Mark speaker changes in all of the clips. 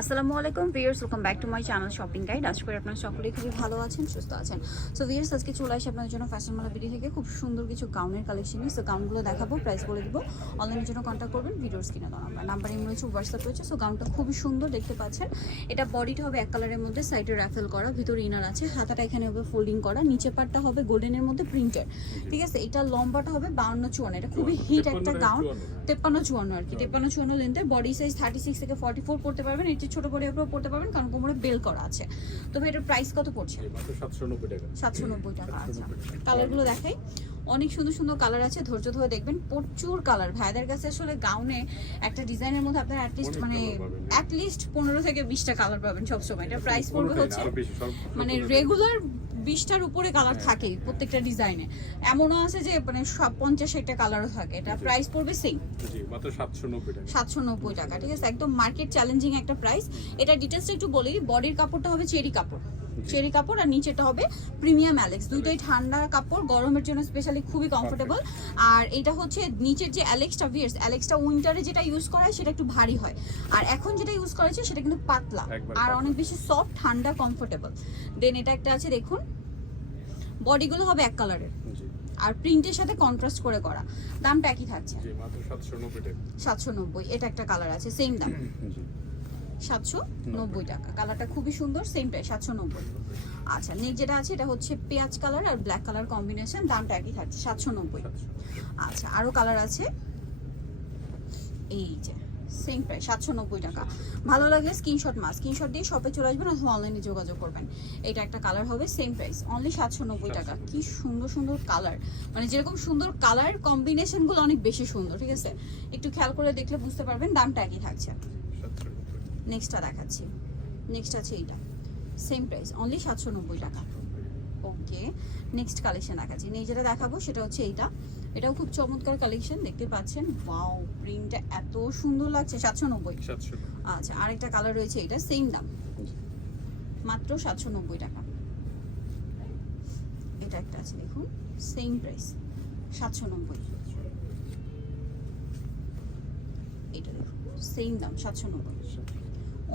Speaker 1: আসসালামু আলাইকুম viewers welcome back to my channel shopping guide আশা করি আপনারা সকলেই খুবই ভালো আছেন সুস্থ আছেন। সো ভিউয়ার্স আজকে চলে আসি আপনাদের জন্য ফ্যাশন মালা বিডি থেকে। খুব সুন্দর কিছু গাউনের কালেকশন নিয়ে। সো গাউনগুলো দেখাবো প্রাইস বলে দিব। অনলাইনের জন্য কন্ট্যাক্ট করবেন ভিডিওস কিনে দাও আমরা নাম্বার ইমেল রয়েছে হোয়াটসঅ্যাপ রয়েছে। সো গাউনটা খুবই সুন্দর দেখতে পাচ্ছেন। এটা বডিটা হবে এক কালারের মধ্যে সাইডে র্যাফেল করা ভিতরে ইনার আছে। হাতাটা এখানে হবে ফোল্ডিং করা নিচে পাটটা হবে গোল্ডেনের মধ্যে প্রিন্টেড ঠিক আছে? এটা লম্বাটা হবে বাউন্ন চুয়ান্ন। এটা খুবই হিট একটা গাউন তেপ্পান্ন চুয়ান্ন আর কি। তেপ্পান্ন চুয়ান্ন লেন্থের বডি সাইজ থার্টি সিক্স থেকে ফর্টি ফোর পড়তে পারবেন। এর চেয়ে ছোট করে আপনিও পড়তে পারবেন কারণ কোমরে বেল করা আছে। তবে এটার প্রাইস কত পড়ছে?
Speaker 2: মাত্র সাতশো নব্বই টাকা।
Speaker 1: সাতশো নব্বই টাকা আচ্ছা। কালারগুলো দেখাই। অনেক সুন্দর সুন্দর কালার আছে ধৈর্য ধরে দেখবেন প্রচুর কালার ভাইদের কাছে আসলে গাউনে একটা ডিজাইনের মধ্যে আপনার অ্যাটলিস্ট মানে অ্যাটলিস্ট পনেরো থেকে বিশটা কালার পাবেন সবসময়। এটা প্রাইস পড়বে হচ্ছে মানে রেগুলার বিশটার উপরে কালার থাকে প্রত্যেকটা ডিজাইনে এমনও আছে যে মানে সব পঞ্চাশ একটা কালারও থাকে। এটা প্রাইস পড়বে সেম
Speaker 2: সাতশো নব্বই টাকা।
Speaker 1: সাতশো নব্বই টাকা ঠিক আছে? একদম মার্কেট চ্যালেঞ্জিং একটা প্রাইস এটা ডিটেলসটা একটু বলি বডির কাপড়টা হবে চেরি কাপড়। চেরি কাপড় আর নিচেটা হবে প্রিমিয়াম অ্যালেক্স। দুইটাই ঠান্ডা কাপড় গরমের জন্য স্পেশালি খুবই কমফোর্টেবল আর এটা হচ্ছে নিচের যে অ্যালেক্সটা ভিয়ার্স অ্যালেক্সটা উইন্টারে যেটা ইউজ করা হয় সেটা একটু ভারী হয়। আর এখন যেটা ইউজ করা হচ্ছে সেটা কিন্তু পাতলা। আর অনেক বেশি সফট ঠান্ডা কমফোর্টেবল দেন এটা একটা আছে দেখুন। বডিগুলো হবে এক কালারের আর প্রিন্টের সাথে কন্ট্রাস্ট করে করা। দামটা একই থাকছে।
Speaker 2: সাতশো নব্বই
Speaker 1: এটা একটা কালার আছে সেম দাম। সাতশো নব্বই টাকা। কালারটা খুবই সুন্দর সেম প্রাইস সাতশো নব্বই। আচ্ছা নেক্সট যেটা আছে এটা হচ্ছে পেঁয়াজ কালার আর ব্ল্যাক কালার কম্বিনেশন দামটা একই থাকছে সাতশো নব্বই। আচ্ছা আরও কালার আছে। এই যে সেম প্রাইস সাতশো নব্বই টাকা। ভালো লাগলে স্ক্রিনশট মাস স্ক্রিনশট দিয়ে শপে চলে আসবেন অথবা অনলাইনে যোগাযোগ করবেন। এটা একটা কালার হবে সেম প্রাইস অনলি সাতশো নব্বই টাকা। কি সুন্দর সুন্দর কালার মানে যেরকম সুন্দর কালার কম্বিনেশনগুলো অনেক বেশি সুন্দর ঠিক আছে? একটু খেয়াল করে দেখলে বুঝতে পারবেন দামটা একই থাকছে। নেক্সটটা দেখাচ্ছি। নেক্সট আছে এইটা। সেম প্রাইস অনলি সাতশো নব্বই টাকা। ওকে নেক্সট কালেকশন দেখাচ্ছি। নেই যেটা দেখাবো সেটা হচ্ছে এইটা। এটাও খুব চমৎকার কালেকশন দেখতে পাচ্ছেন? ওয়াও প্রিন্টটা এত সুন্দর লাগছে সাতশো নব্বই।
Speaker 2: সাতশো নব্বই।
Speaker 1: আচ্ছা আরেকটা কালার রয়েছে এটা সেম দাম। মাত্র সাতশো নব্বই টাকা। এটা একটা আছে দেখুন সেম প্রাইস সাতশো নব্বই। এটা দেখুন সেম দাম সাতশো নব্বই।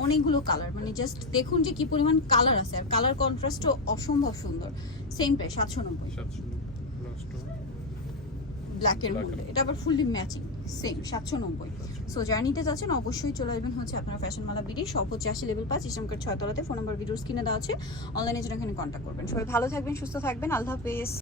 Speaker 1: অনেকগুলো কালার মানে জাস্ট দেখুন যে কি পরিমাণ কালার আছে আর কালার কন্ট্রাস্টও অসম্ভব সুন্দর। সেম প্রাইস সাতশো নব্বই। ব্ল্যাকের মধ্যে এটা আবার ফুললি ম্যাচিং সেম সাতশো নব্বই। সো জার্নিতে যাচ্ছেন অবশ্যই চলে আসবেন হচ্ছে আপনারা ফ্যাশন মালা বিডি সব হচ্ছে আশি লেভেল পাঁচ ইসলামকার ছয়তলাতে ফোন নাম্বার ভিডিওস কিনে দেওয়া আছে। অনলাইনে জন্য এখানে কন্ট্যাক্ট করবেন। সবাই ভালো থাকবেন সুস্থ থাকবেন আল্লাহ হাফেজ।